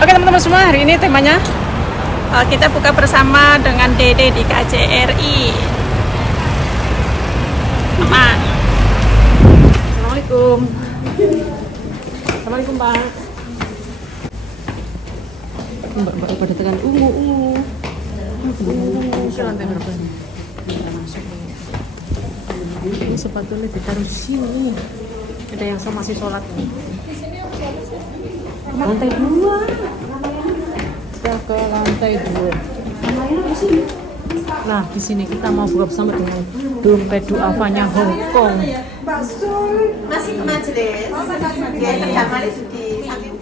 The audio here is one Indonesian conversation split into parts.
Oke teman-teman semua, hari ini temanya kita buka bersama dengan Dede di KJRI. Aman. Assalamualaikum. Assalamualaikum Pak. Mbak pada tekan ungu. Ke lantai berapa nih? Kita masuk. Ini sepatunya ditaruh di sini. Ada yang masih sholat nih. Lantai 2. Kita ke lantai 2. Nah, di sini kita mau buka bersama dengan dompet duafanya Hong Kong. Masih ke majelis. Ya, pertama di samping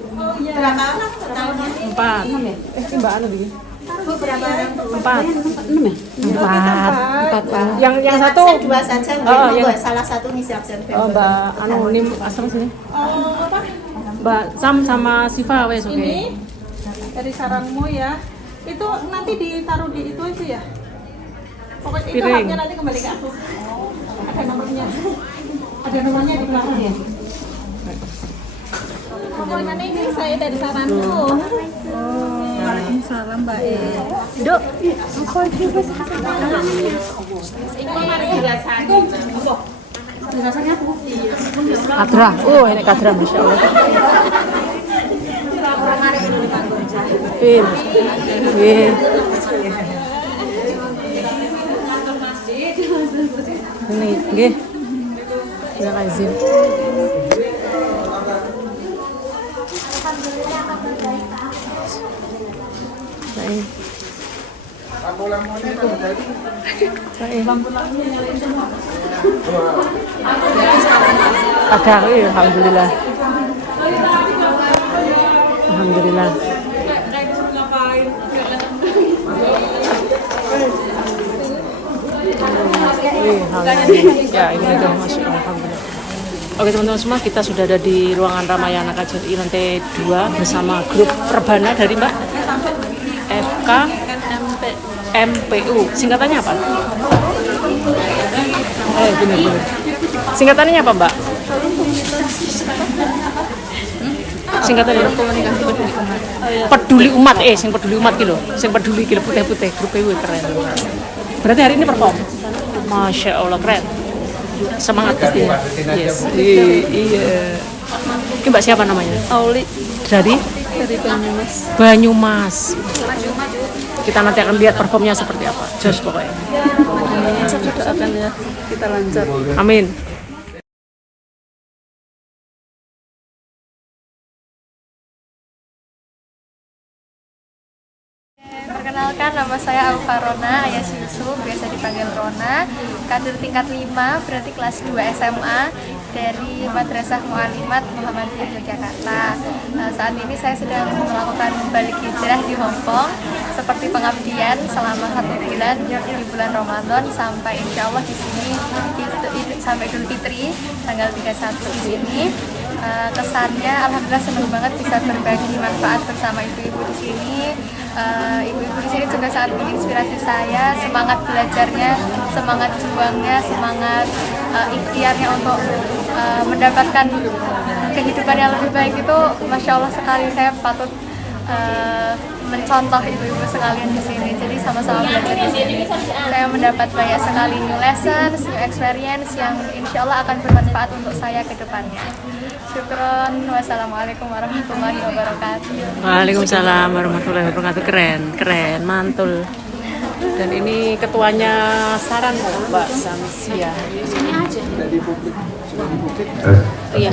berapa orang? 4. Mbak Anu begini. Berapa orang? 4. 6 ya? 4. Yang satu dua saja. Salah satu ngisi absen. Mbak Anu nim asal sini. Apa? Mbak Sam sama Siva wes oke. Ini dari sarangmu ya. Itu nanti ditaruh di itu aja ya. Pokoknya itu Piring. haknya nanti kembali ke aku. Ada nomornya. Ada nomornya di belakang ya. Pokoknya ini saya dari sarangmu. Waalaikumsalam Mbak E. Dok, kadra. Oh, ini kadra Masya Allah. Ini, nggih. Terima kasih. Baik. Ada, alhamdulillah. Alhamdulillah. Ya, ini udah masuk, alhamdulillah. Oke teman-teman semua, kita sudah ada di ruangan Ramayana KJRI lantai 2 bersama grup Rebana dari Mbak FK MPU. Singkatannya apa? Bener. Singkatannya apa Mbak? Singkatannya komunikasi peduli umat. Peduli umat, sing peduli umat gitu. Sing peduli gitu putih-putih, grup PW keren. Berarti hari ini perform. Masya Allah keren. Semangat pastinya. Yes. Iya. Ini Mbak siapa namanya? Auli Dari Banyumas. Banyumas. Kita nanti akan lihat performnya seperti apa. Jos pokoknya. Saya doakan ya kita lancar. Amin. Perkenalkan, nama saya Alfa Rona Ayas Yusuf, biasa dipanggil Rona. Kader tingkat 5, berarti kelas 2 SMA dari Madrasah Mu'alimat Muhammadiyah Yogyakarta. Saat ini saya sedang melakukan balik hijrah di Hong Kong seperti pengabdian selama 1 bulan di bulan Ramadan sampai insya Allah di sini sampai Idul Fitri tanggal 31 di sini. Kesannya alhamdulillah senang banget bisa berbagi manfaat bersama ibu-ibu di sini. Ibu-ibu di sini juga sangat menginspirasi saya, semangat belajarnya, semangat juangnya, semangat ikhtiarnya untuk mendapatkan kehidupan yang lebih baik itu, masya Allah sekali. Saya patut mencontoh ibu-ibu sekalian di sini. Jadi sama-sama belajar di sini. Saya mendapat banyak sekali new lessons, new experience yang insya Allah akan bermanfaat untuk saya ke depannya. Syukron, wassalamualaikum warahmatullahi wabarakatuh. Waalaikumsalam warahmatullahi wabarakatuh. Keren, mantul. Dan ini ketuanya Saran Mbak Samsia. Sini aja. Iya.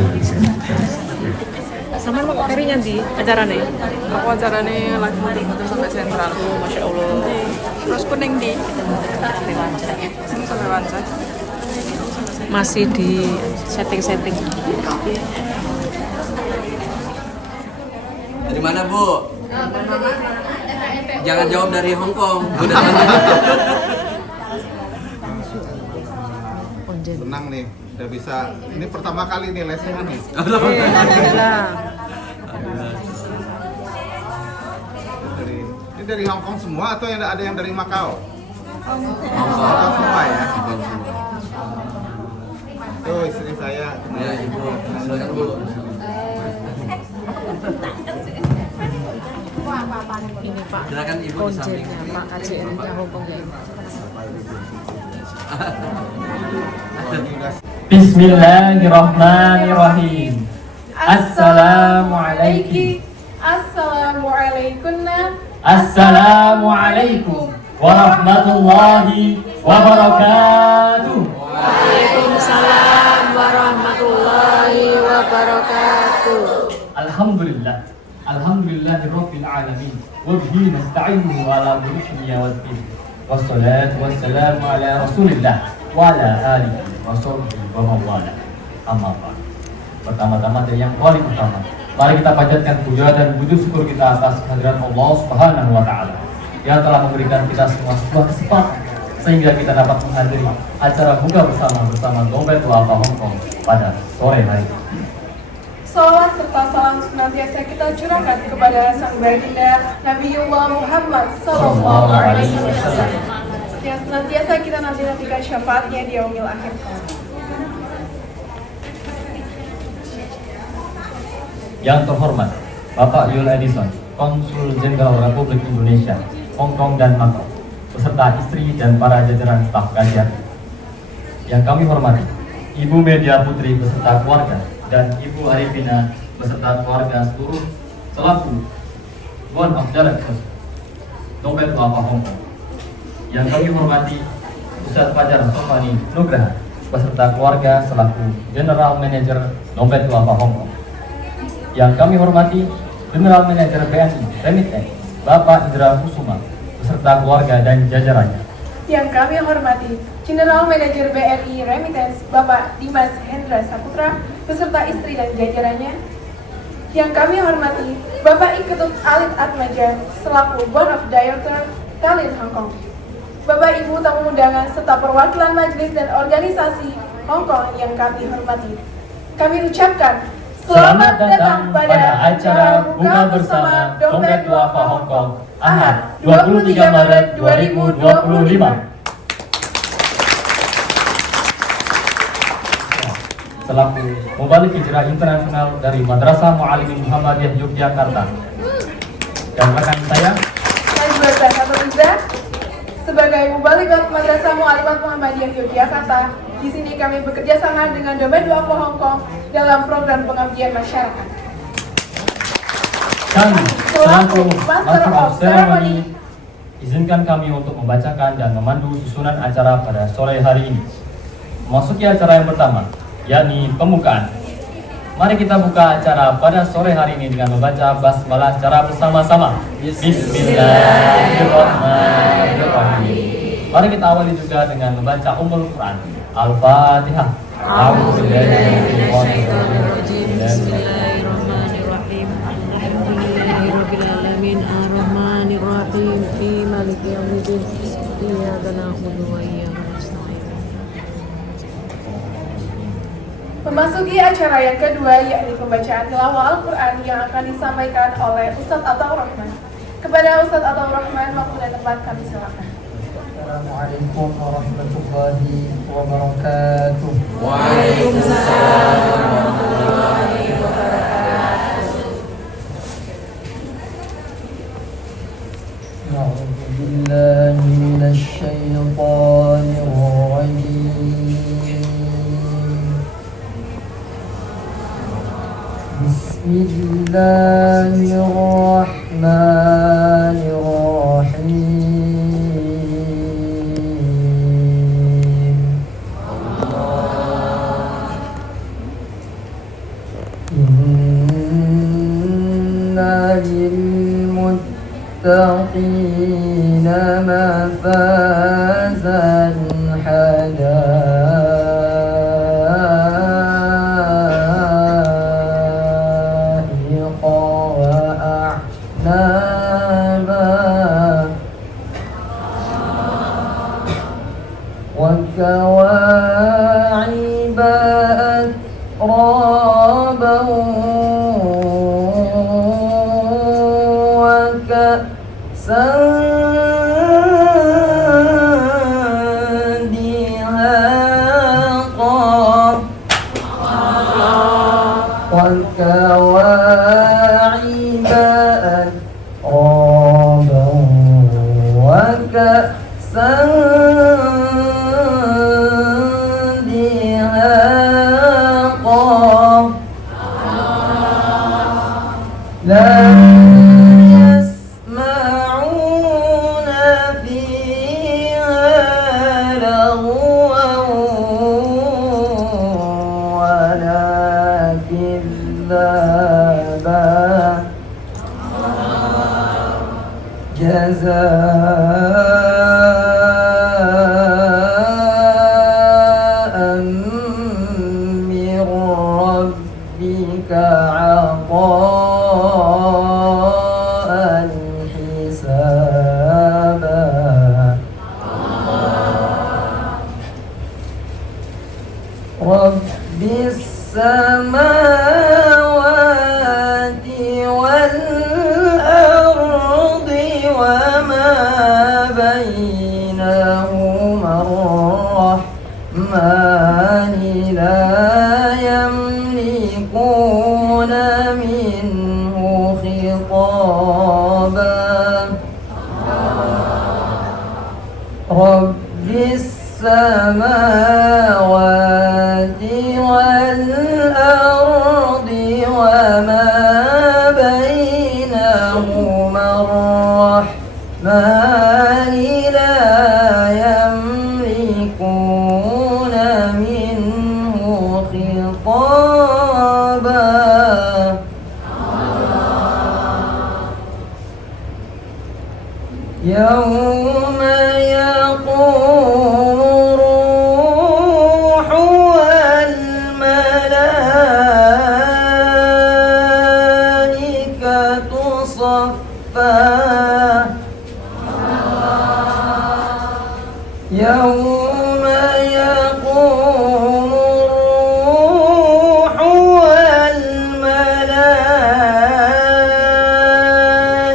Sama mau kerinya di acaranya? Aku acaranya lagi muter-muter sampai sentral. Masya Allah. Terus kuning di sini sampai Wanca. Masih di setting-setting. Dari mana Bu? Jangan jawab dari Hong Kong. Udah. Tenang nih, udah bisa. Ini pertama kali nih lesnya nih. Ini dari Hong Kong semua atau ada yang dari Makau? Hong Kong semua ya. Tuh istri saya. Ya Ibu. Silakan Bu. Ini Pak Silakan Ibu di samping. konjennya Pak KJN-nya Hongkong ya. Bismillahirrahmanirrahim. Assalamualaikum. Assalamualaikum warahmatullahi wabarakatuh. Waalaikumsalam warahmatullahi wabarakatuh. Alhamdulillah. Alhamdulillahirabbil alamin. Wa bihi nasta'inuhu ala umuri dunya waddin. Wassalatu wassalamu ala Rasulillah wa ala alihi wa sahbihi wa mawala. Amma ba'd. Pertama-tama dari yang paling utama, mari kita panjatkan puja dan puji syukur kita atas kehadiran Allah Subhanahu wa taala yang telah memberikan kita semua sebuah kesempatan sehingga kita dapat menghadiri acara buka bersama Dompet Duafa Hongkong pada sore hari ini. Salawat serta salam senantiasa kita curahkan kepada Sang Baginda Nabiullah Muhammad Sallallahu Alaihi Wasallam yang senantiasa kita nanti-nantikan syafaatnya di yaumil akhir. Yang terhormat Bapak Yul Edison, Konsul Jenderal Republik Indonesia, Hongkong dan Macau, beserta istri dan para jajaran staf kajian. Yang kami hormati Ibu Media Putri beserta keluarga dan Ibu Arifina beserta keluarga seluruh selaku Board of Directors Dompet Duafa Hongkong. Yang kami hormati Ustadz Fajar Sofani Nugraha beserta keluarga selaku General Manager Dompet Duafa Hongkong. Yang kami hormati General Manager BNI Remittance Bapak Indra Kusuma beserta keluarga dan jajarannya. Yang kami hormati General Manager BRI Remittance Bapak Dimas Hendra Saputra beserta istri dan jajarannya. Yang kami hormati Bapak Iketut Alit Atmaja selaku Board of Directors Talin Hongkong. Bapak Ibu tamu undangan serta perwakilan majelis dan organisasi Hongkong yang kami hormati. Kami ucapkan Selamat datang pada acara buka bersama Dompet Duafa Hongkong Ahad 23 Maret 2025. Selaku Mubalik Hijrah Internasional dari Madrasah Mu'alimin Muhammadiyah Yogyakarta dan rekan saya Najwa Zainatuliza sebagai Mubalik Madrasah Mu'alimat Muhammadiyah Yogyakarta. Di sini kami bekerja sama dengan Dompet Duafa Hongkong dalam program pengabdian masyarakat. Kami selaku Master of Ceremony izinkan kami untuk membacakan dan memandu susunan acara pada sore hari ini. Memasuki acara yang pertama, yakni pembukaan. Mari kita buka acara pada sore hari ini dengan membaca basmalah secara bersama-sama. Bismillahirrahmanirrahim. Mari kita awali juga dengan membaca Ummul Quran. Al-Fatihah. Bismillahirrahmanirrahim. Alhamdulillahirabbil alamin arrahmanirrahim maliki yaumiddin. Iyyaka na'budu wa iyyaka nasta'in. Memasuki acara yang kedua yakni pembacaan tilawah Al-Quran yang akan disampaikan oleh Ustadz Ataur Rahman. Kepada Ustadz Ataur Rahman, waktu dan tempat kami silakan. Assalamualaikum warahmatullahi wabarakatuh. Waalaikumsalam warahmatullahi wabarakatuh. A'udzu billahi minasy syaithanir rajim. Bismillahirrahmanirrahim. للمتقين مفازا حدائق وأعنابا وكواعب أترابا وكأسا دهاقا وكواعب أترابا لا يسمعون فيها لغوا ولا كذابا جزاء من ربك عطاء حسابا رب السماوات والأرض وما بينهما الرحمن لا يملكون منه خطابا رب السماوات والأرض وما بينهما الرحمن لا يملكون منه خطابا يوم يقوم الروح والملائكة صفا يوم يقوم الروح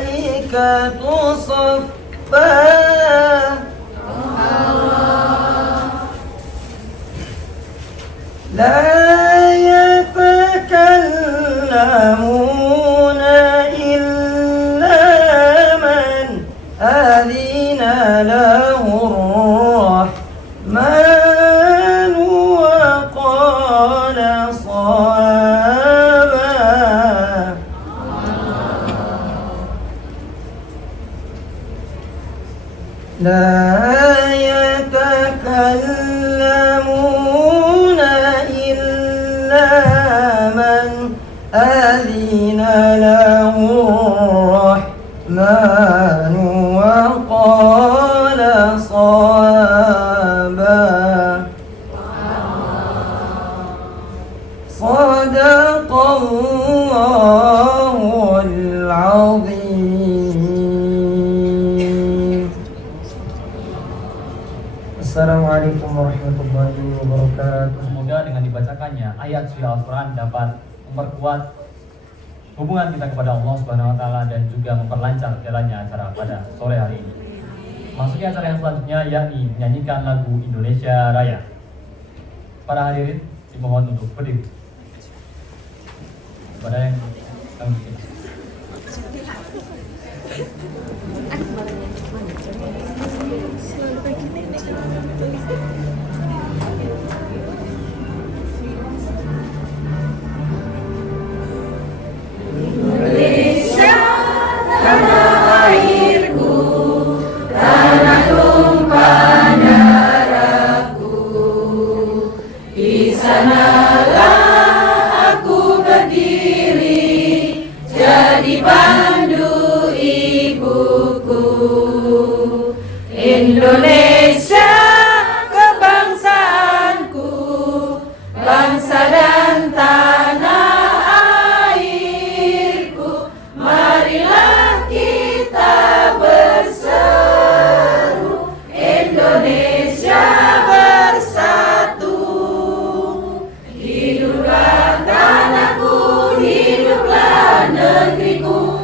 والملائكة صفا لا يتكلمون إلا من أذن له الرحمن وقال صوابا لا يتكلمون إلا من أذن له الرحمن وقال صوابا صدق الله العظيم. Assalamualaikum warahmatullahi wabarakatuh. Semoga dengan dibacakannya ayat suci Al-Quran dapat memperkuat hubungan kita kepada Allah Subhanahu wa taala dan juga memperlancar jalannya acara pada sore hari ini. Masuki acara yang selanjutnya yakni menyanyikan lagu Indonesia Raya. Para hadirin dimohon untuk berdiri. Kepada yang Indonesia, tanah airku, tanah tumpah darahku. Di sanalah aku berdiri, jadi pandu ibuku. Indonesia, kebangsaanku, bangsa dan tanah airku. Marilah kita berseru, Indonesia bersatu. Hiduplah tanahku, hiduplah negeriku.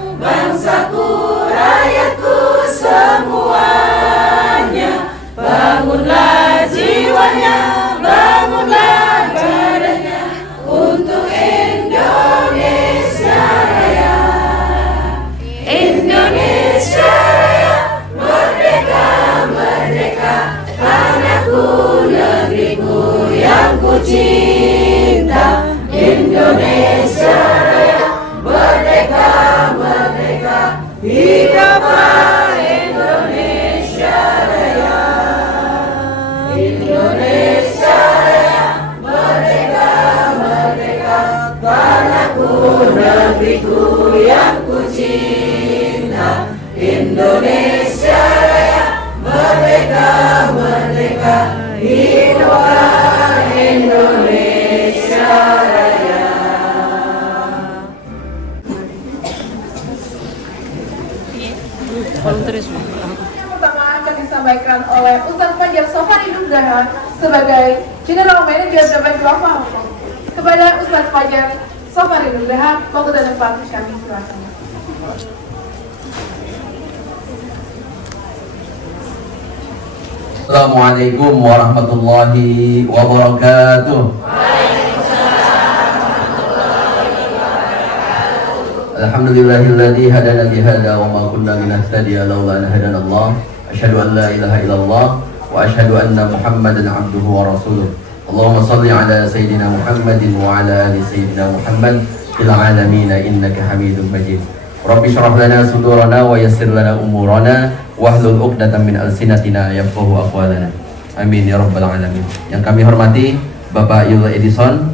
negeriku yang ku cinta, Indonesia Raya, merdeka, merdeka, hiduplah Indonesia Raya. Volunteerisme. Pertama akan disampaikan oleh Ustaz Fajar Sofari Nugraha sebagai General Manager Dompet Duafa Hongkong. Kepada Ustaz Fajar Sofari Nugraha, waktu dan tempat kami silakan. Assalamualaikum warahmatullahi wabarakatuh. Alhamdulillahilladzi hadana li hada wa ma kunna linahtadiya laula an hadana Allah. Asyhadu an la ilaha illallah wa asyhadu anna Muhammadan abduhu wa rasuluh. Allahumma shalli ala sayyidina Muhammadin wa ala ali sayyidina Muhammad fil alamin innaka Hamidum Majid. Rabbi shrah lana sudurana wa yassir lana umurana wahlul 'uqdatam min alsinatina yafqahu aqwalana. Amin ya rabbal alamin. Yang kami hormati Bapak Yul Edison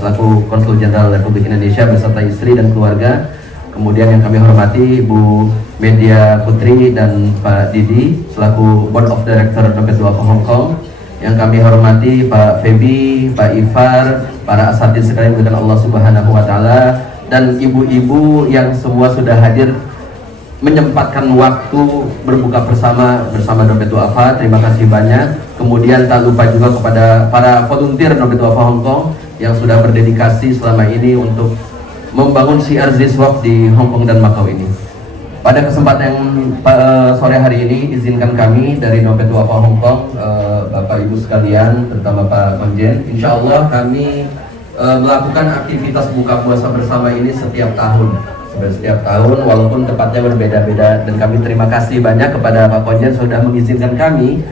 selaku Konsul Jenderal Republik Indonesia beserta istri dan keluarga. Kemudian yang kami hormati Bu Media Putri dan Pak Didi selaku Board of Director Dompet Duafa Hongkong. Yang kami hormati Pak Febi, Pak Ifar, para asatidz sekalian dengan Allah Subhanahu wa taala, dan ibu-ibu yang semua sudah hadir menyempatkan waktu berbuka bersama Dompet Duafa. Terima kasih banyak. Kemudian tak lupa juga kepada para volunteer Dompet Duafa Hongkong yang sudah berdedikasi selama ini untuk membangun syiar Ziswap di Hongkong dan Makau ini. Pada kesempatan yang sore hari ini, izinkan kami dari Dompet Duafa Hongkong, Bapak Ibu sekalian, terutama Pak Konjen, insya Allah kami melakukan aktivitas buka puasa bersama ini setiap tahun, walaupun tempatnya berbeda-beda. Dan kami terima kasih banyak kepada Pak Konjen sudah mengizinkan kami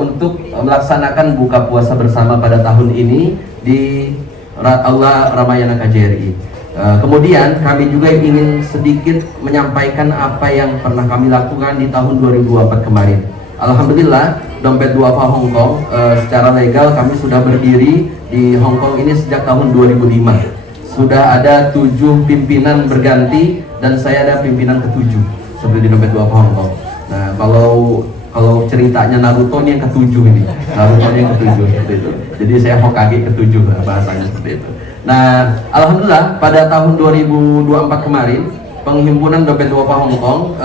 untuk melaksanakan buka puasa bersama pada tahun ini di Aula Ramayana KJRI. Kemudian kami juga ingin sedikit menyampaikan apa yang pernah kami lakukan di tahun 2024 kemarin. Alhamdulillah, Dompet Duafa Hongkong secara legal kami sudah berdiri di Hongkong ini sejak tahun 2005. Sudah ada 7 pimpinan berganti dan saya ada pimpinan ke-7 seperti di Dompet Duafa Hongkong. Nah, kalau ceritanya Naruto ini yang ke-7 ini. Naruto ini yang ke-7 seperti itu. Jadi saya Hokage ke-7 bahasanya seperti itu. Nah, alhamdulillah pada tahun 2024 kemarin penghimpunan Dompet Duafa Hongkong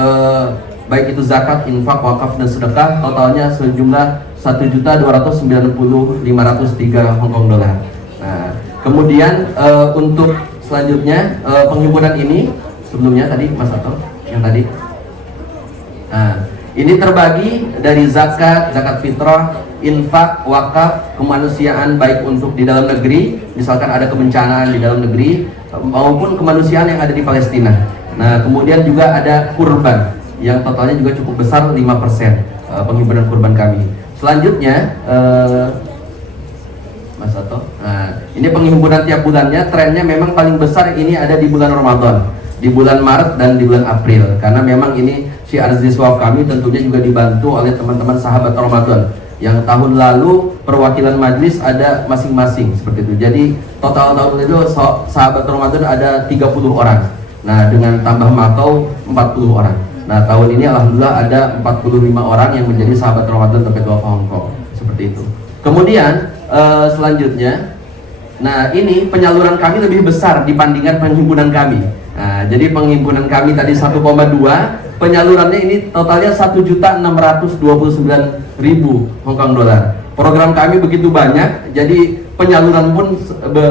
baik itu zakat, infak, wakaf dan sedekah totalnya sejumlah 1.290.503 Hongkong dolar. Nah, kemudian untuk selanjutnya penghimpunan ini sebelumnya tadi Mas Ato yang tadi. Nah, ini terbagi dari zakat fitrah, infak, wakaf, kemanusiaan baik untuk di dalam negeri, misalkan ada kebencanaan di dalam negeri, maupun kemanusiaan yang ada di Palestina. Nah, kemudian juga ada kurban yang totalnya juga cukup besar, 5% penghimpunan kurban kami. Selanjutnya Mas Ato, nah, ini penghimpunan tiap bulannya, trennya memang paling besar ini ada di bulan Ramadan, di bulan Maret dan di bulan April, karena memang ini syiar Ziswap kami tentunya juga dibantu oleh teman-teman sahabat Ramadan. Yang tahun lalu perwakilan majelis ada masing-masing seperti itu. Jadi total tahun itu sahabat Ramadan ada 30 orang. Nah, dengan tambah Makau 40 orang. Nah, tahun ini alhamdulillah ada 45 orang yang menjadi sahabat Ramadan Dompet Duafa Hongkong. Seperti itu. Kemudian selanjutnya, nah ini penyaluran kami lebih besar dibandingkan penghimpunan kami. Nah, jadi penghimpunan kami tadi 1,2, penyalurannya ini totalnya 1.629.000 Hongkong dolar. Program kami begitu banyak, jadi penyaluran pun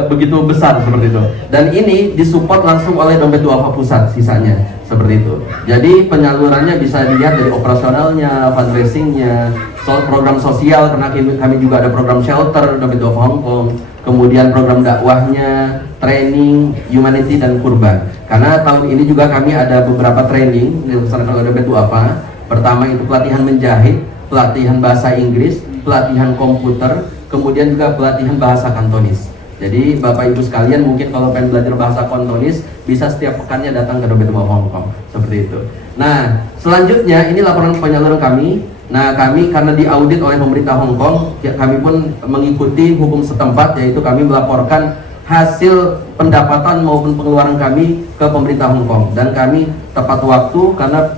begitu besar seperti itu. Dan ini disupport langsung oleh Dompet Duafa Pusat sisanya seperti itu. Jadi penyalurannya bisa dilihat dari operasionalnya, fundraisingnya, soal program sosial karena kami juga ada program shelter Dompet Duafa Hongkong, kemudian program dakwahnya, training, humanity dan kurban. Karena tahun ini juga kami ada beberapa training dilaksanakan oleh Dompet Duafa. Pertama itu pelatihan menjahit, pelatihan bahasa Inggris, pelatihan komputer, kemudian juga pelatihan bahasa Kantonis. Jadi Bapak Ibu sekalian mungkin kalau pengen belajar bahasa Kantonis bisa setiap pekannya datang ke Dompet Duafa Hongkong seperti itu. Nah, selanjutnya ini laporan penyaluran kami. Nah, kami karena diaudit oleh pemerintah Hongkong, kami pun mengikuti hukum setempat, yaitu kami melaporkan hasil pendapatan maupun pengeluaran kami ke pemerintah Hong Kong, dan kami tepat waktu karena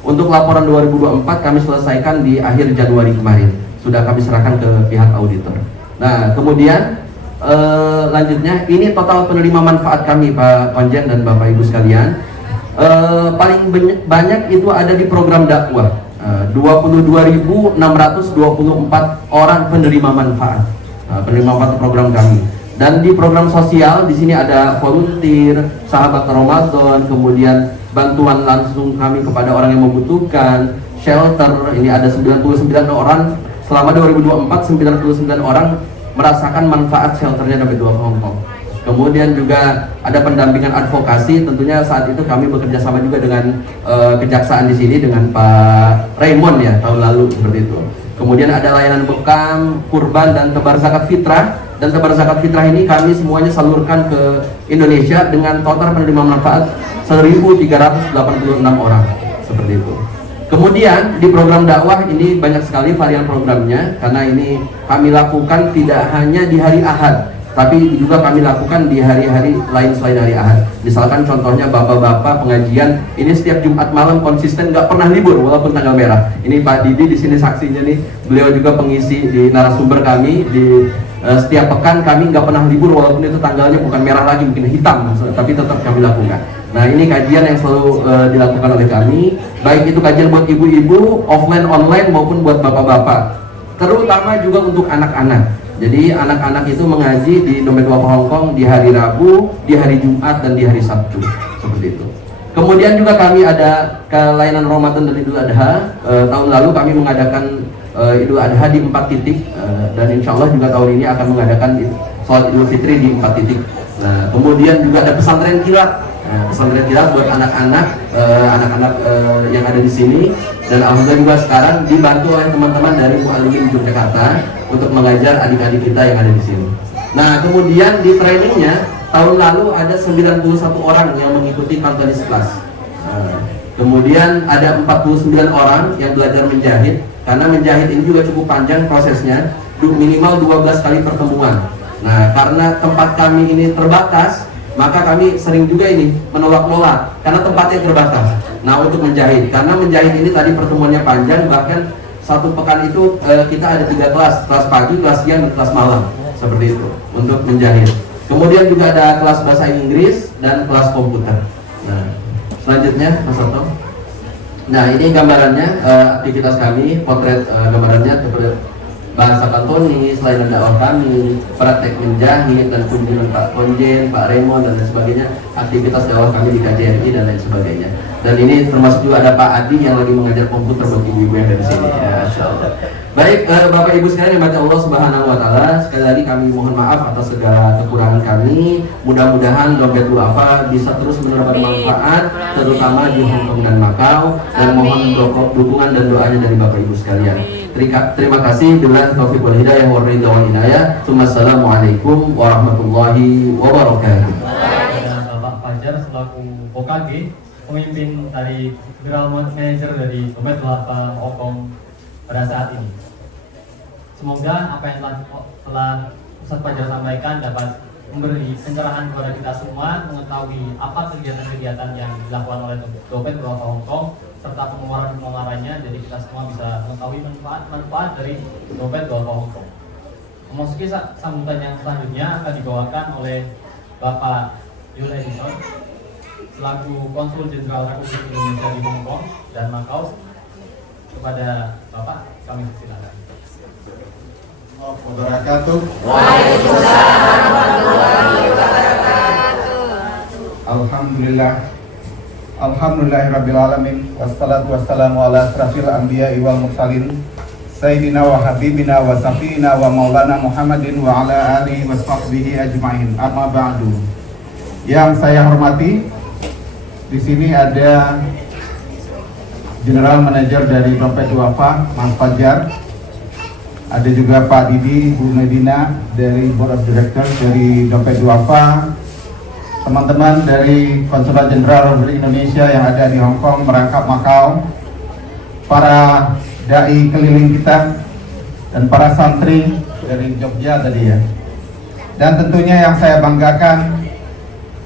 untuk laporan 2024 kami selesaikan di akhir Januari kemarin, sudah kami serahkan ke pihak auditor. Nah kemudian lanjutnya ini total penerima manfaat kami Pak Konjen dan Bapak Ibu sekalian. Paling banyak itu ada di program dakwah, 22.624 orang penerima manfaat program kami. Dan di program sosial di sini ada volunteer, sahabat Ramadan, kemudian bantuan langsung kami kepada orang yang membutuhkan, shelter, ini ada 99 orang selama 2024, 99 orang merasakan manfaat shelternya Dompet Duafa Hong Kong. Kemudian juga ada pendampingan advokasi, tentunya saat itu kami bekerja sama juga dengan kejaksaan di sini dengan Pak Raymond ya tahun lalu seperti itu. Kemudian ada layanan bekam, kurban dan tebar zakat fitrah. Dan tebar zakat fitrah ini kami semuanya salurkan ke Indonesia dengan total penerima manfaat 1.386 orang seperti itu. Kemudian di program dakwah ini banyak sekali varian programnya, karena ini kami lakukan tidak hanya di hari Ahad, tapi juga kami lakukan di hari-hari lain selain hari Ahad. Misalkan contohnya bapak-bapak pengajian ini setiap Jumat malam konsisten, nggak pernah libur walaupun tanggal merah. Ini Pak Didi di sini saksinya nih, beliau juga pengisi di narasumber kami di setiap pekan kami nggak pernah libur walaupun itu tanggalnya bukan merah lagi, mungkin hitam, tapi tetap kami lakukan. Nah ini kajian yang selalu dilakukan oleh kami, baik itu kajian buat ibu-ibu, offline, online maupun buat bapak-bapak, terutama juga untuk anak-anak. Jadi anak-anak itu mengaji di Dompet Duafa Hong Kong di hari Rabu, di hari Jumat, dan di hari Sabtu seperti itu. Kemudian juga kami ada layanan Ramadan dan Idul Adha. Tahun lalu kami mengadakan Idul Adha di 4 titik, dan insya Allah juga tahun ini akan mengadakan sholat Idul Fitri di 4 titik. Nah, kemudian juga ada pesantren kilat, pesantren kilat buat anak-anak yang ada di sini, dan alhamdulillah juga sekarang dibantu oleh teman-teman dari Muallimin Yogyakarta untuk mengajar adik-adik kita yang ada di sini. Nah, kemudian di trainingnya tahun lalu ada 91 orang yang mengikuti Kantonis Class. Kemudian ada 49 orang yang belajar menjahit, karena menjahit ini juga cukup panjang prosesnya, minimal 12 kali pertemuan. Nah, karena tempat kami ini terbatas, maka kami sering juga ini menolak-nolak karena tempatnya terbatas. Nah, untuk menjahit, karena menjahit ini tadi pertemuannya panjang, bahkan satu pekan itu kita ada 3 kelas pagi, kelas siang, dan kelas malam, seperti itu untuk menjahit. Kemudian juga ada kelas bahasa Inggris dan kelas komputer. Nah, selanjutnya Mas Soto. Nah, ini gambarannya aktivitas kami, potret gambarannya seperti bahasa Kantonis, layanan dakwah kami, praktek menjahit dan kunjungan Pak Konjen, Pak Raymond dan lain sebagainya, aktivitas dakwah kami di KJRI dan lain sebagainya. Dan ini termasuk juga ada Pak Adi yang lagi mengajar komputer bagi ibu-ibu yang ada di sini. Ya, Masya Allah. Baik, Bapak Ibu sekalian yang baca Allah Subhanahu Wa Taala, sekali lagi kami mohon maaf atas segala kekurangan kami. Mudah-mudahan Dompet Duafa bisa terus menebar manfaat, terutama di Hong Kong dan Macau, dan mohon dukungan dan doanya dari Bapak Ibu sekalian. Terima kasih. Bila taufiq wal hidayah wa ridha wal inayah. Assalamualaikum warahmatullahi wabarakatuh. Bapak Fajar selaku OKG, pemimpin dari General Manager dari Dompet Duafa Hong Kong pada saat ini. Semoga apa yang telah Ustaz Fajar sampaikan dapat memberi pencerahan kepada kita semua, mengetahui apa kegiatan-kegiatan yang dilakukan oleh Dompet Duafa Hong Kong serta pengeluaran-pengeluarannya, jadi kita semua bisa mengetahui manfaat dari Dompet Duafa Hong Kong. Memasuki sambutan yang selanjutnya akan dibawakan oleh Bapak Yul Edison selaku Konsul Jenderal Republik Indonesia di Hong Kong dan Macau. Kepada Bapak kami silakan. Waalaikumsalam warahmatullahi wabarakatuh. Alhamdulillahirabbil alamin, wassalatu wassalamu ala asrafil anbiya'i wal mursalin sayyidina wa habibina wa safina wa maulana Muhammadin wa ala alihi wa sahbihi ajma'in. Amma ba'du. Yang saya hormati, di sini ada General Manager dari Dompet Duafa, Mas Fajar. Ada juga Pak Didi, Bu Medina dari Board of Directors dari Dompet Duafa. Teman-teman dari Konsulat Jenderal Republik Indonesia yang ada di Hong Kong, merangkap Macau. Para dai keliling kita dan para santri dari Jogja tadi ya. Dan tentunya yang saya banggakan,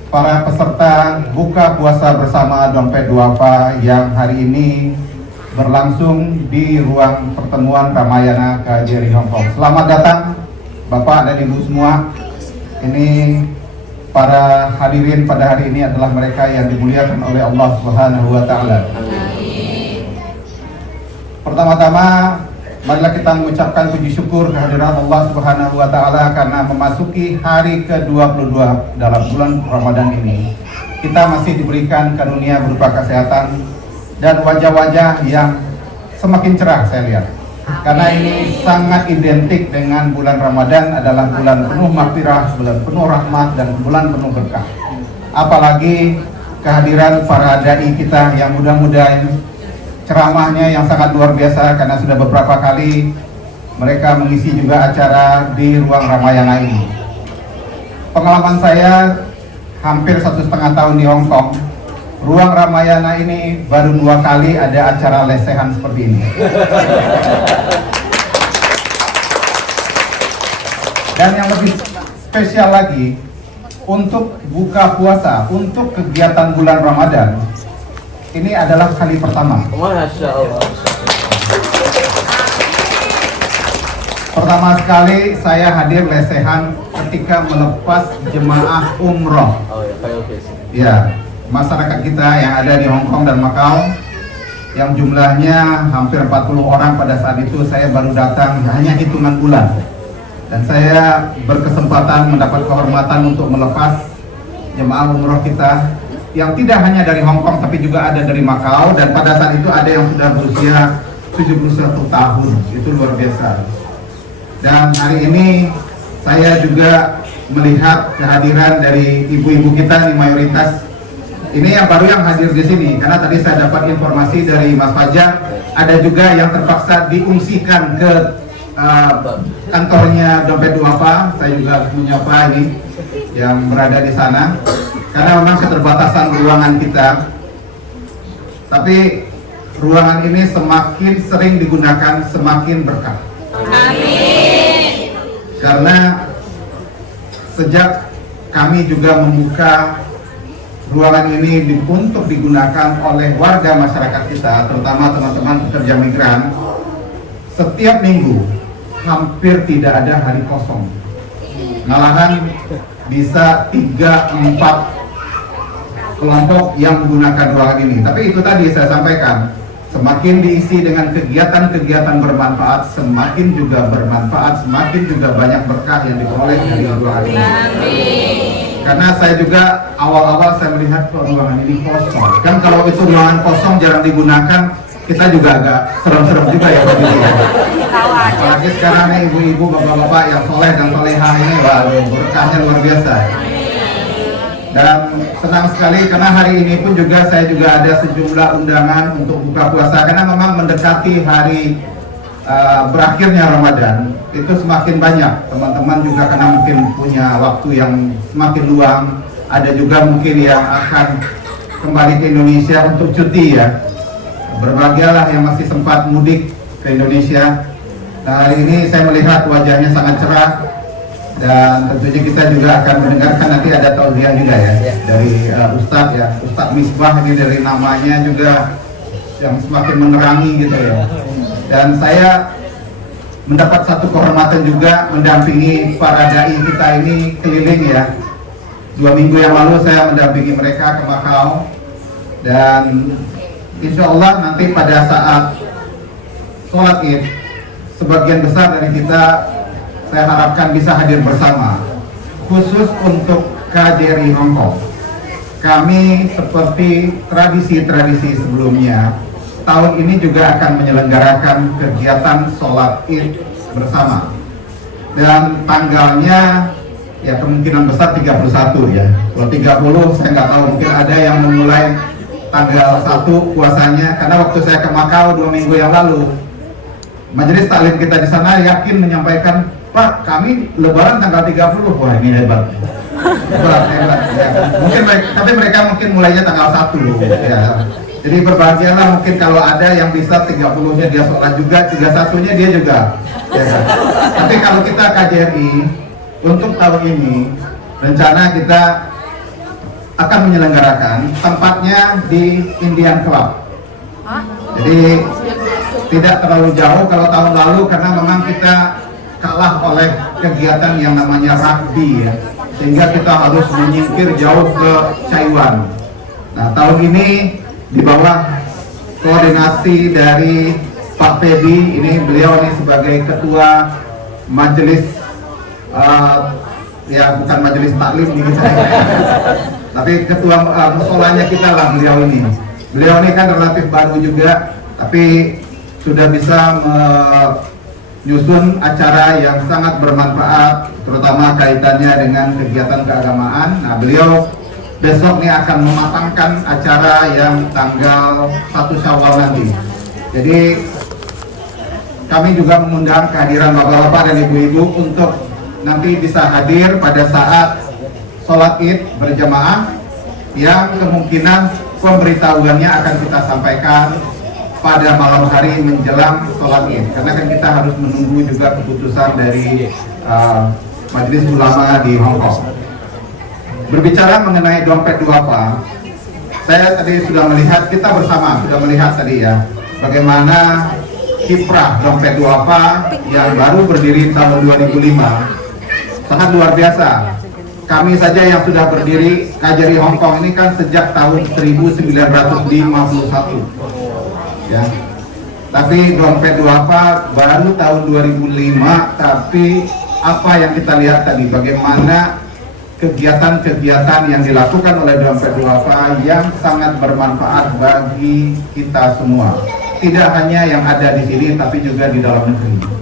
para peserta buka puasa bersama Dompet Duafa yang hari ini berlangsung di ruang pertemuan Ramayana KJRI Hong Kong. Selamat datang Bapak dan Ibu semua. Ini para hadirin pada hari ini adalah mereka yang dimuliakan oleh Allah Subhanahu wa Ta'ala. Pertama-tama, marilah kita mengucapkan puji syukur kehadirat Allah Subhanahu wa Ta'ala karena memasuki hari ke-22 dalam bulan Ramadan ini. Kita masih diberikan karunia berupa kesehatan dan wajah-wajah yang semakin cerah saya lihat. Karena ini sangat identik dengan bulan Ramadan adalah bulan penuh maghfirah, bulan penuh rahmat, dan bulan penuh berkah. Apalagi kehadiran para dai kita yang mudah-mudahan ceramahnya yang sangat luar biasa karena sudah beberapa kali mereka mengisi juga acara di ruang Ramayana ini. Pengalaman saya hampir 1,5 tahun di Hong Kong, ruang Ramayana ini baru 2 kali ada acara lesehan seperti ini. Dan yang lebih spesial lagi, untuk buka puasa, untuk kegiatan bulan Ramadan, ini adalah kali pertama. Masya Allah. Pertama sekali saya hadir lesehan ketika melepas jemaah umroh. Oh ya, kayak oke. Ya, masyarakat kita yang ada di Hong Kong dan Macau yang jumlahnya hampir 40 orang pada saat itu saya baru datang hanya hitungan bulan. Dan saya berkesempatan mendapat kehormatan untuk melepas jemaah umroh kita yang tidak hanya dari Hong Kong tapi juga ada dari Macau, dan pada saat itu ada yang sudah berusia 71 tahun. Itu luar biasa. Dan hari ini saya juga melihat kehadiran dari ibu-ibu kita di mayoritas. Ini yang baru yang hadir di sini karena tadi saya dapat informasi dari Mas Fajar, ada juga yang terpaksa diungsikan ke kantornya Dompet Duafa. Saya juga menyapa ini yang berada di sana karena memang keterbatasan ruangan kita. Tapi ruangan ini semakin sering digunakan semakin berkah. Amin. Karena sejak kami juga membuka ruangan ini untuk digunakan oleh warga masyarakat kita, terutama teman-teman pekerja migran, setiap minggu hampir tidak ada hari kosong. Malahan bisa 3-4 kelompok yang menggunakan ruangan ini. Tapi itu tadi saya sampaikan, semakin diisi dengan kegiatan-kegiatan bermanfaat, semakin juga bermanfaat, semakin juga banyak berkah yang diperoleh dari ruangan ini. Karena saya juga awal-awal saya melihat ruangan ini kosong. Kan kalau itu ruangan kosong jarang digunakan, kita juga agak serem-serem juga ya. Apalagi sekarang nih ibu-ibu, bapak-bapak yang soleh dan solehah ini, waduh, berkahnya luar biasa. Dan senang sekali karena hari ini pun juga saya juga ada sejumlah undangan untuk buka puasa karena memang mendekati hari berakhirnya Ramadan. Itu semakin banyak teman-teman juga karena mungkin punya waktu yang semakin luang. Ada juga mungkin yang akan kembali ke Indonesia untuk cuti ya. Berbahagialah yang masih sempat mudik ke Indonesia. Nah, hari ini saya melihat wajahnya sangat cerah. Dan tentunya kita juga akan mendengarkan nanti ada tausiah juga ya dari Ustadz ya, Ustadz Misbah ini dari namanya juga yang semakin menerangi gitu ya. Dan saya mendapat satu kehormatan juga mendampingi para dai kita ini keliling ya. 2 minggu yang lalu saya mendampingi mereka ke Macau, dan insya Allah nanti pada saat sholat Id sebagian besar dari kita saya harapkan bisa hadir bersama, khusus untuk KJRI Hong Kong. Kami seperti tradisi-tradisi sebelumnya, tahun ini juga akan menyelenggarakan kegiatan sholat Id bersama. Dan tanggalnya ya kemungkinan besar 31 ya. Kalau 30 saya nggak tahu, mungkin ada yang memulai tanggal 1 puasanya, karena waktu saya ke Macau 2 minggu yang lalu, majelis taklim kita di sana yakin menyampaikan, Pak, kami lebaran tanggal 30. Wah, ini hebat. Hebat ya. Mungkin tapi mereka mungkin mulainya tanggal 1 ya. Jadi berbahagialah mungkin kalau ada yang bisa 30-nya dia sholat juga, 31-nya dia juga. Ya. Tapi kalau kita KJRI untuk tahun ini rencana kita akan menyelenggarakan tempatnya di Indian Club. Jadi tidak terlalu jauh kalau tahun lalu karena memang kita kalah oleh kegiatan yang namanya rugby ya, sehingga kita harus menyingkir jauh ke Taiwan. Nah tahun ini di bawah koordinasi dari Pak Feby, ini beliau ini sebagai ketua majelis ya bukan majelis taklim nih saya, tapi ketua musolanya kita lah beliau ini. Beliau ini kan relatif baru juga, tapi sudah bisa menyusun acara yang sangat bermanfaat, terutama kaitannya dengan kegiatan keagamaan. Nah beliau besok nih akan mematangkan acara yang tanggal 1 Syawal nanti. Jadi kami juga mengundang kehadiran bapak-bapak dan ibu-ibu untuk nanti bisa hadir pada saat sholat id berjamaah, yang kemungkinan pemberitahuannya akan kita sampaikan pada malam hari menjelang sholat id, karena kan kita harus menunggu juga keputusan dari Majelis Ulama di Hong Kong. Berbicara mengenai dompet duafa, saya tadi sudah melihat, kita bersama sudah melihat tadi ya, bagaimana kiprah dompet duafa yang baru berdiri tahun 2005 sangat luar biasa. Kami saja yang sudah berdiri KJRI Hong Kong ini kan sejak tahun 1951 ya. Tapi dompet duafa baru tahun 2005, tapi apa yang kita lihat tadi, bagaimana kegiatan-kegiatan yang dilakukan oleh dompet duafa yang sangat bermanfaat bagi kita semua. Tidak hanya yang ada di sini, tapi juga di dalam negeri.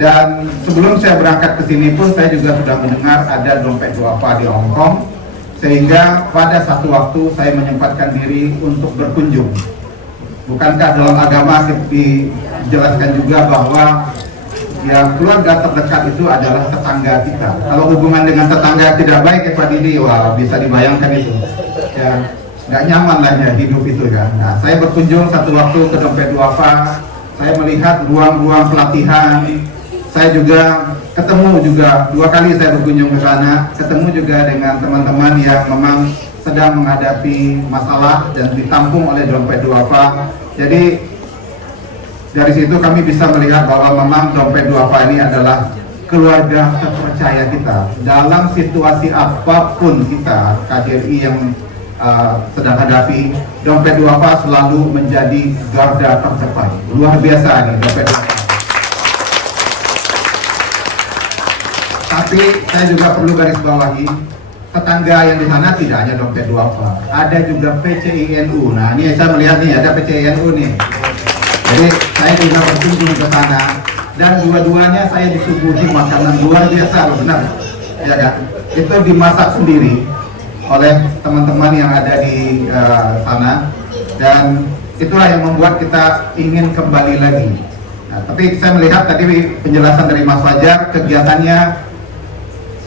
Dan sebelum saya berangkat ke sini pun saya juga sudah mendengar ada dompet duafa di Hong Kong, sehingga pada satu waktu saya menyempatkan diri untuk berkunjung. Bukankah dalam agama dijelaskan juga bahwa ya keluarga terdekat itu adalah tetangga kita. Kalau hubungan dengan tetangga tidak baik, Pak Didi, wah bisa dibayangkan itu. Ya, nggak nyaman lah ya hidup itu kan. Nah, saya berkunjung satu waktu ke dompet duafa, saya melihat ruang-ruang pelatihan. Saya juga ketemu juga 2 kali saya berkunjung ke sana, ketemu juga dengan teman-teman yang memang sedang menghadapi masalah dan ditampung oleh dompet duafa. Jadi dari situ kami bisa melihat bahwa memang dompet duafa ini adalah keluarga terpercaya kita. Dalam situasi apapun kita, KJRI yang sedang hadapi, dompet duafa selalu menjadi garda terdepan. Luar biasa nih dompet duafa. Tapi saya juga perlu garis bawahi, tetangga yang di sana tidak hanya dompet duafa, ada juga PCINU. Nah ini saya melihat nih ada PCINU nih. Jadi saya juga berkunjung ke sana dan dua-duanya saya disuguhi makanan luar biasa, benar ya kan? Itu dimasak sendiri oleh teman-teman yang ada di sana, dan itulah yang membuat kita ingin kembali lagi. Nah, tapi saya melihat tadi penjelasan dari Mas Fajar, kegiatannya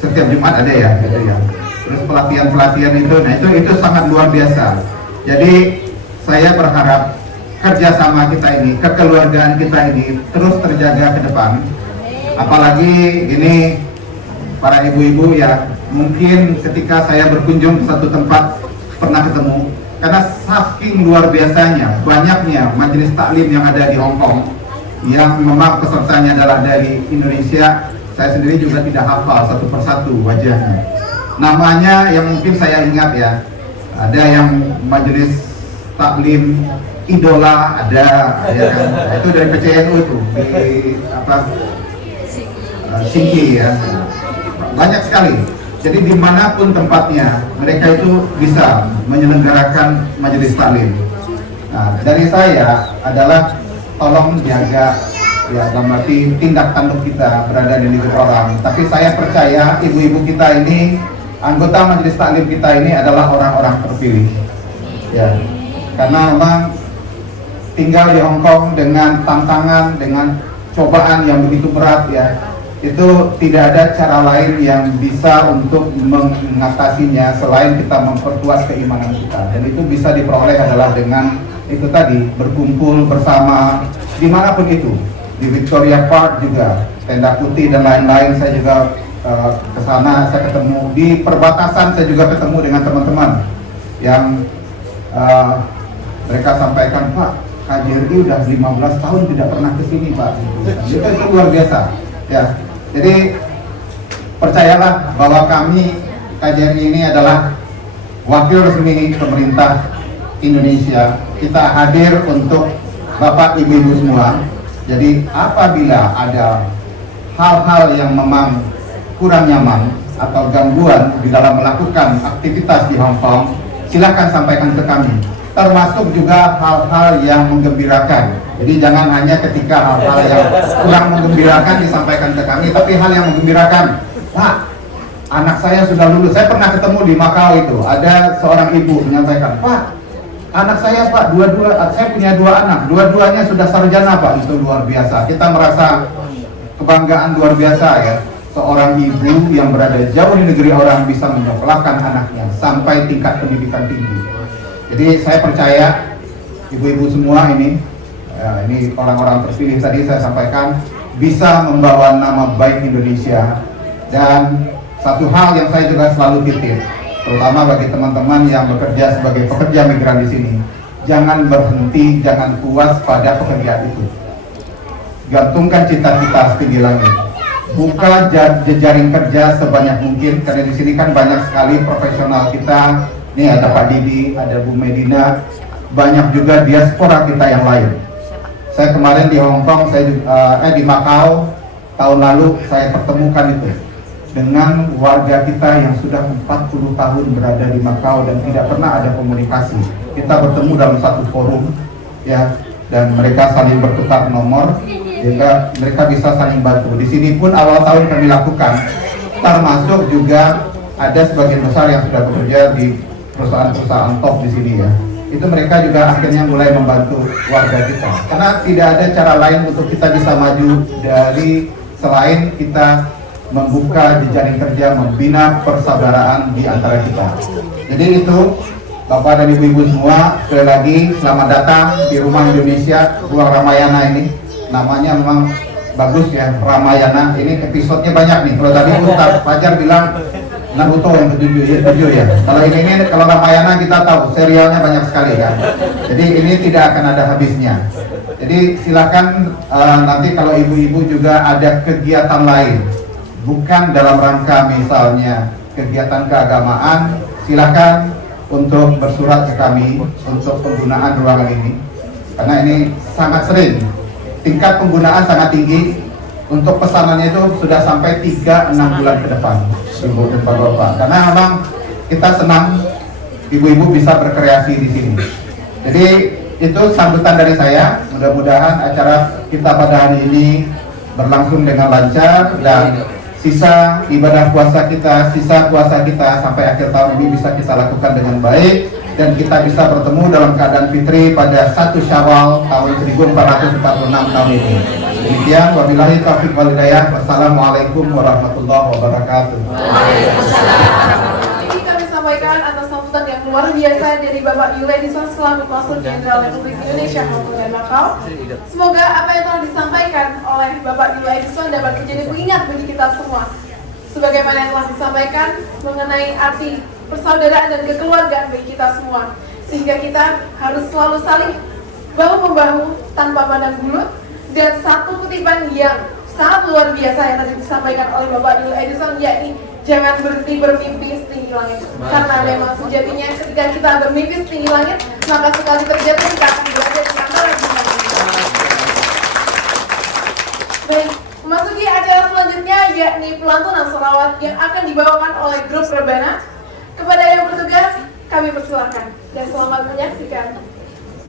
setiap Jumat ada ya, gitu ya. Terus pelatihan-pelatihan itu, nah itu sangat luar biasa. Jadi saya berharap kerjasama kita ini, kekeluargaan kita ini terus terjaga ke depan. Apalagi ini para ibu-ibu ya, mungkin ketika saya berkunjung ke satu tempat pernah ketemu, karena saking luar biasanya banyaknya majelis taklim yang ada di Hong Kong, yang memang pesertanya adalah dari Indonesia. Saya sendiri juga tidak hafal satu persatu wajahnya. Namanya yang mungkin saya ingat ya, ada yang majelis taklim idola, ada ya kan, itu dari PCNU itu di Singki ya, banyak sekali. Jadi dimanapun tempatnya mereka itu bisa menyelenggarakan majelis taklim. Nah, dari saya adalah tolong jaga ya, dalam arti tindak tanduk kita berada di negeri orang. Tapi saya percaya ibu-ibu kita ini, anggota majelis taklim kita ini adalah orang-orang terpilih ya, karena memang tinggal di Hong Kong dengan tantangan, dengan cobaan yang begitu berat ya, itu tidak ada cara lain yang bisa untuk mengatasinya selain kita memperkuat keimanan kita, dan itu bisa diperoleh adalah dengan itu tadi, berkumpul bersama dimanapun itu, di Victoria Park juga, Tenda Putih dan lain-lain. Saya juga ke sana, saya ketemu di perbatasan, saya juga ketemu dengan teman-teman yang mereka sampaikan, Pak, KJRI udah 15 tahun tidak pernah ke sini, Pak. Itu luar biasa. Ya, jadi percayalah bahwa kami KJRI ini adalah wakil resmi pemerintah Indonesia. Kita hadir untuk Bapak Ibu-Ibu semua. Jadi apabila ada hal-hal yang memang kurang nyaman atau gangguan di dalam melakukan aktivitas di Hong Kong, silakan sampaikan ke kami. Termasuk juga hal-hal yang menggembirakan. Jadi jangan hanya ketika hal-hal yang kurang menggembirakan disampaikan ke kami, tapi hal yang menggembirakan. Pak, anak saya sudah lulus. Saya pernah ketemu di Macau itu. Ada seorang ibu menyampaikan, Pak, anak saya, Pak, saya punya 2 anak. Dua-duanya sudah sarjana, Pak. Itu luar biasa. Kita merasa kebanggaan luar biasa ya. Seorang ibu yang berada jauh di negeri orang bisa menyekolahkan anaknya sampai tingkat pendidikan tinggi. Jadi saya percaya ibu-ibu semua ini orang-orang terpilih tadi saya sampaikan bisa membawa nama baik Indonesia. Dan satu hal yang saya juga selalu titip, terutama bagi teman-teman yang bekerja sebagai pekerja migran di sini, jangan berhenti, jangan puas pada pekerjaan itu. Gantungkan cita-cita setinggi langit. Buka jejaring kerja sebanyak mungkin, karena di sini kan banyak sekali profesional kita. Nih ada Pak Didi, ada Bu Medina, banyak juga diaspora kita yang lain. Saya kemarin di Hong Kong, di Macau tahun lalu saya pertemukan itu dengan warga kita yang sudah 40 tahun berada di Macau dan tidak pernah ada komunikasi. Kita bertemu dalam satu forum, ya, dan mereka saling bertukar nomor, sehingga mereka bisa saling bantu. Di sini pun awal tahun kami lakukan, termasuk juga ada sebagian besar yang sudah bekerja di perusahaan-perusahaan top di sini ya. Itu mereka juga akhirnya mulai membantu warga kita. Karena tidak ada cara lain untuk kita bisa maju dari selain kita membuka jejaring kerja, membina persaudaraan di antara kita. Jadi itu Bapak dan Ibu-Ibu semua, sekali lagi selamat datang di Rumah Indonesia, Ruang Ramayana ini. Namanya memang bagus ya, Ramayana. Ini episodenya banyak nih. Kalau tadi Ustaz Fajar bilang Naruto yang ke-7 ya. Kalau ini kalau Ramayana kita tahu serialnya banyak sekali kan. Jadi ini tidak akan ada habisnya. Jadi silakan nanti kalau ibu-ibu juga ada kegiatan lain, bukan dalam rangka misalnya kegiatan keagamaan, silakan untuk bersurat ke kami untuk penggunaan ruangan ini. Karena ini sangat sering, tingkat penggunaan sangat tinggi. Untuk pesanannya itu sudah sampai 3-6 bulan ke depan, Ibu dan Bapak. Karena memang kita senang ibu-ibu bisa berkreasi di sini. Jadi itu sambutan dari saya. Mudah-mudahan acara kita pada hari ini berlangsung dengan lancar dan sisa ibadah puasa kita, sisa puasa kita sampai akhir tahun ini bisa kita lakukan dengan baik dan kita bisa bertemu dalam keadaan fitri pada 1 Syawal tahun 1446 tahun ini. Demikian, wabillahi taufiq wal hidayah. Wassalamualaikum warahmatullahi wabarakatuh. Ini kami sampaikan atas sambutan yang luar biasa dari Bapak Yul Edison selaku Konsul Jenderal Republik Indonesia Hong Kong dan Macau. Semoga apa yang telah disampaikan oleh Bapak Yul Edison dapat menjadi pengingat bagi kita semua. Sebagaimana yang telah disampaikan mengenai arti persaudaraan dan kekeluargaan bagi kita semua, sehingga kita harus selalu saling bahu-membahu tanpa pandang bulu. Dan satu kutipan yang sangat luar biasa yang tadi disampaikan oleh Bapak Yul Edison, yakni jangan berhenti bermimpi setinggi langit. Karena memang sejatinya ketika kita bermimpi setinggi langit, maka sekali terjatuh kita akan berada di antara bintang. Baik, memasuki acara selanjutnya yakni pelantunan sholawat yang akan dibawakan oleh grup Rebana. Kepada yang bertugas, kami persilakan dan selamat menyaksikan.